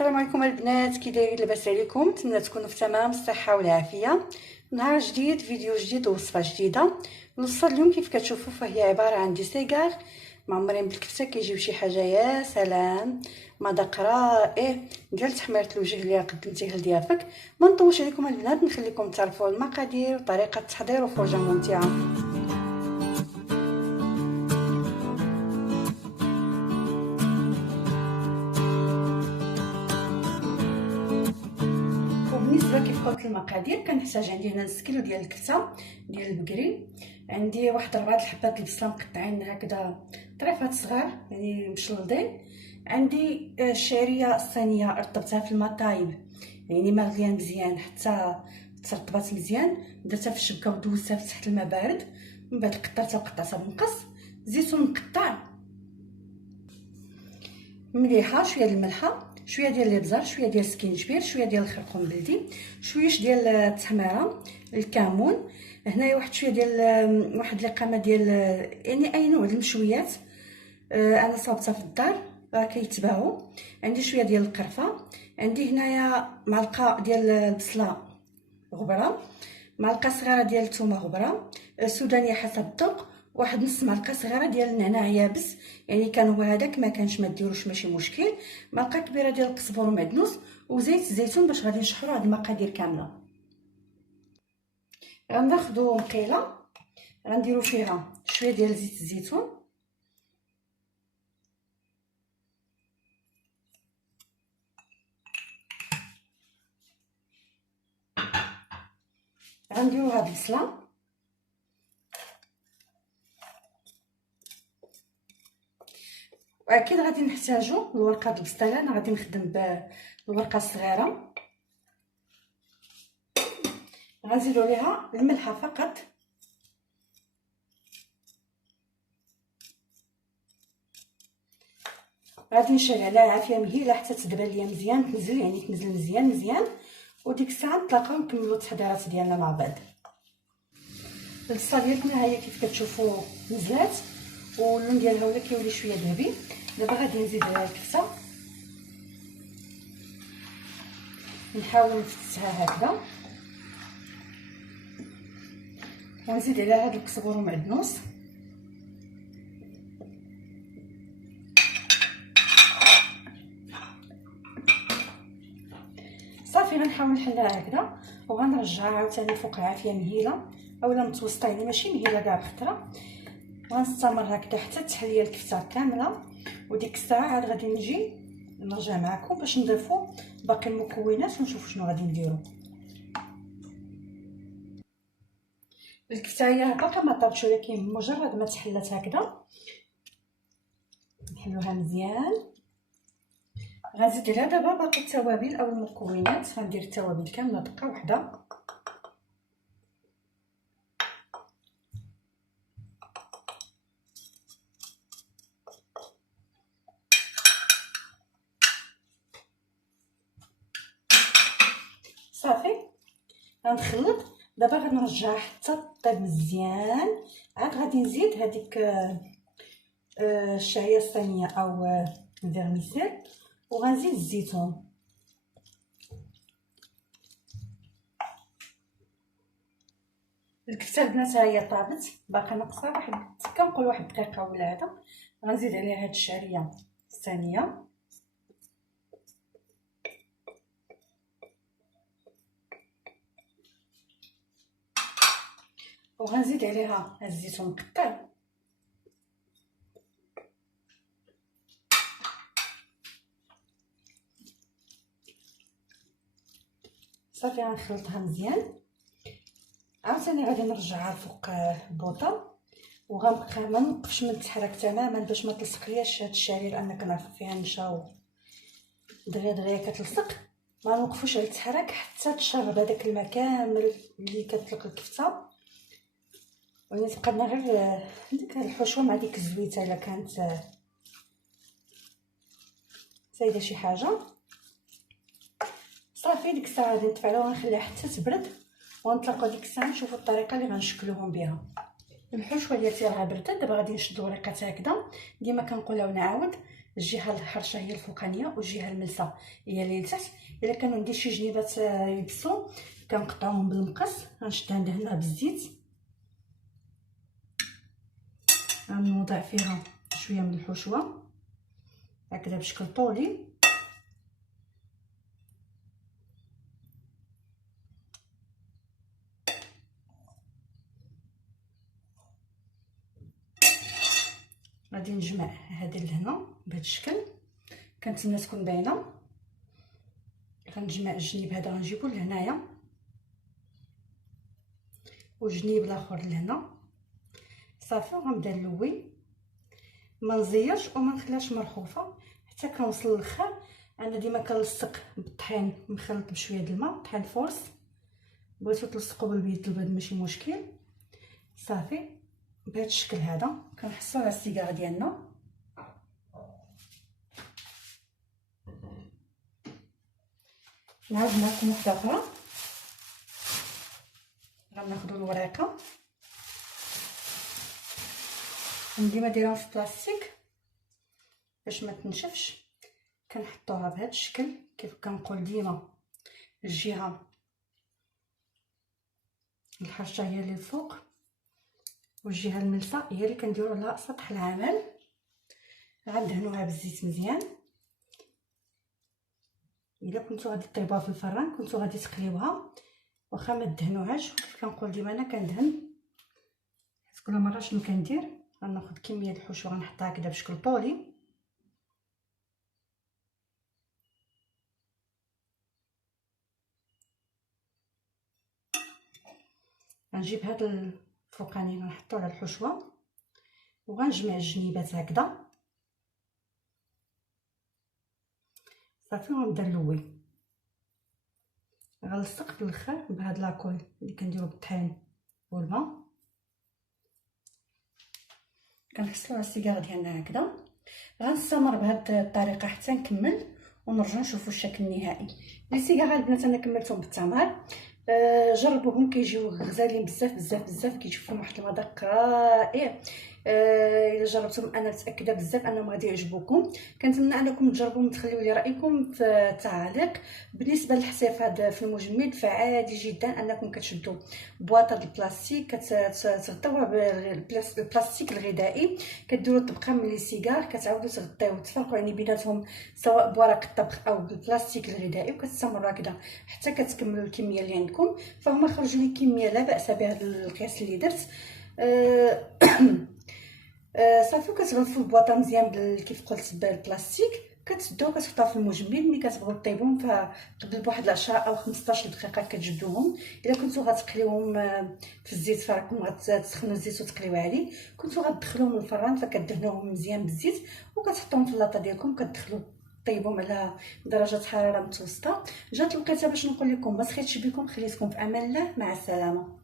السلام عليكم البنات، كي دايرين؟ لاباس عليكم؟ نتمنى تكونوا في تمام الصحه والعافيه. نهار جديد، فيديو جديد ووصفه جديده. الوصفه اليوم كيف كتشوفوا فهي عباره عن دي سيغار معمرين بالكفته، كيجيو شي حاجه يا سلام، مذاق رائع ديال تحميره الوجه اللي قدمتيه لضيافك. ما نطولش عليكم البنات، نخليكم تعرفوا المقادير وطريقه التحضير وخروجه ممتعه. بالنسبه كيف قلت المقادير، كنحتاج عندي هنا نص كيلو ديال الكفته ديال البقري، عندي واحد 4 الحبات البصله مقطعين هكذا طريفات صغار يعني مشلضين، عندي الشعريه الصينيه رطبتها في الماء طايب يعني مغليان مزيان حتى ترطبات مزيان، درتها في الشبكه ودوزتها في تحت الماء بارد، من بعد قطعتها بمقص، زيتون مقطع مليحه، شويه ديال الملحه، شويه ديال الابزار، شويه ديال السكينجبير، شويه ديال الخرقوم بلدي، شويه ديال التحميره، الكمون، هنايا واحد شويه ديال واحد القامه ديال يعني اي نوع د المشويات انا صابتها في الدار كيتباعوا. عندي شويه ديال القرفه، عندي هنايا معلقه ديال البصله غبره، معلقه صغيره ديال الثومه غبره، سودانيه حسب الذوق، واحد نص معلقه صغيره ديال النعناع يابس يعني كان هو هذاك، ما كانش ما ديروش ماشي مشكل، معلقه كبيره ديال القزبر ومعدنوس، وزيت الزيتون باش غادي نشحروا هاد المقادير كامله. غناخذوا مقيله غنديروا فيها شويه ديال زيت الزيتون، غنديروا هاد البصله، واكيد غادي نحتاجوا الورقه د البسطيله، انا غادي نخدم بالورقه الصغيره، غنزيدوا ليها الملحه فقط، غادي نشعل عليها عافيه مهيله حتى تدبل ليا مزيان، تنزل يعني تنزل مزيان، وديك الساعه نتلاقاو نكملوا التحضيرات ديالنا مع بعض. البصله ديالنا هي كيف كتشوفوا نزلات واللون ديالها ولا كيولي شويه ذهبي. دابا غادي نزيد عليها الكفته، نحاول نفتتها هكذا، ونزيد عليها هاد القزبر ومعدنوس، صافي غنحاول نحلها هكذا وغنرجعها عاوتاني فوق عافيه مهيله اولا متوسطه يعني ماشي مهيله كاع بخطره، وغنستمر هكذا حتى تحل ليا الكفته كامله، وديك الساعه عاد غادي نجي نرجع معكم باش نضيفوا باقي المكونات ونشوفوا شنو غادي نديروا. الكفته هي باقا ما طابتش، ولكن مجرد ما تحلت هكذا نحلوها مزيان. غنزيد لها دابا باقي التوابل او المكونات، غندير التوابل كامله دقه واحده، صافي غنخلط. دابا غنرجعها حتى طيب مزيان، عاد غادي نزيد هذيك الشعريه الصينيه او الفيرميسيل، وغنزيد الزيتون. الكفته البنات هي طابت، باقا ناقصه واحد كنقول واحد دقيقه ولا هذا، غنزيد عليها هاد الشعريه الصينيه، وغنزيد عليها الزيتون مقطع، صافي غنخلطها مزيان. عاوتاني غادي نرجعها فوق البوطه، وغنبقى ما نوقفش من التحرك تماما باش ما تلصقلياش هاد الشعريه، لان كنعرفوا فيها النشا دغيا كتلصق. ما نوقفوش على التحرك حتى تشرب هذاك الماء كامل اللي كتطلق الكفته، ولي تبقى لنا غير ديك الحشوه مع ديك الزويته الا كانت زايده شي حاجه. صافي ديك الساعه غادي نطفي عليها ونخليها حتى تبرد، ونطلقوا ديك الساعه نشوفوا الطريقه اللي غنشكلوهم بها. الحشوه ديالتي راه بردت، دابا غادي نشدو ورقات هكذا، ديما كنقولها ونعاود الجهه الحرشه هي الفوقانيه والجهه الملسه هي اللي لتحت. الا كانوا عندي شي جنيبات يبسوا كنقطعوهم بالمقص، غنشدها ندهنها بالزيت، غنوضع فيها شويه من الحشوه هكذا بشكل طولي. غادي نجمع هذه لهنا بهذا الشكل، كنتمنى تكون باينه. غنجمع الجنيب هذا غنجيبو لهنايا والجنيب الاخر لهنا صافي. وغنبدا نلوي، ما نزيرش وما نخليهاش مرخوفه حتى كنوصل للاخر. انا ديما كنلصق بالطحين مخلط بشويه د الماء، طحين فورس. بغيتو تلصقوا بالبيض البيض ماشي مشكل صافي. بهذا الشكل هذا كنحصلوا على السيجار ديالنا. نعاود معكم وحده اخرى. غناخذوا الوريقه، ديما دايرها في بلاستيك باش ما تنشفش. كنحطوها بهذا الشكل كيف كنقول ديما، الجهه الحرشه هي اللي الفوق والجهه الملسه هي اللي كنديروا لها سطح العمل. غندهنوها بالزيت مزيان. الا كنتو غادي طيبوها في الفران كنتو غادي تقليوها، واخا ما دهنوهاش. كيف كنقول ديما انا كندهن، حيت كل مره شنو كندير غناخذ كميه الحشوه غنحطها هكذا بشكل طولي. غنجيب هاد الفوقاني غنحطو على الحشوه وغنجمع الجنيبات هكذا صافي. ونبدا نلوي، غنلصق في الاخر بهاد لاكول اللي كنديرو بالطحين والماء. كنحصلوا على السيجار ديالنا هكذا. غنستمر بهاد الطريقه حتى نكمل ونرجع نشوفوا الشكل النهائي. لي سيجار البنات انا كملتهم بالتمر، جربوهم كيجيو غزالين بزاف بزاف بزاف، كيجيو فيهم واحد المذاق رائع. الا جربتهم انا متاكده بزاف انهم غادي يعجبوكم. كنتمنى انكم تجربوهم وتخليو لي رايكم في التعاليق. بالنسبه للحساف هذا في المجمد فعادي جدا انكم كتشدوا بواطه البلاستيك كتغطيوها بالبلاستيك الغذائي، كديروا طبقه من لي سيجار كتعاودوا تغطيو تفرقوا يعني بيناتهم سواء بورق الطبخ او بالبلاستيك الغذائي، وكتستمروا هكذا حتى كتكملوا الكميه اللي عندكم. فهما خرجوا لي كميه لا باس بها بالقياس اللي درت. صافي. وكتغلفوا البواطه مزيان كيف قلت بالبلاستيك، كتسدوها كتحطوها في المجمد. ملي كتبغيو طيبوهم فقبل بواحد 10 او 15 دقيقه كتجبدوهم. الا كنتو غتقليوهم في الزيت فراكم غتسخنوا الزيت وتقليو عليه. كنتو غتدخلوهم للفران فكدهنوهم مزيان بالزيت وكتحطوهم في اللاطه ديالكم كتدخلوا طيبوهم على درجه حراره متوسطه. جات الوقيته باش نقول لكم ما سخيتش بكم، خليتكم في امان الله، مع السلامه.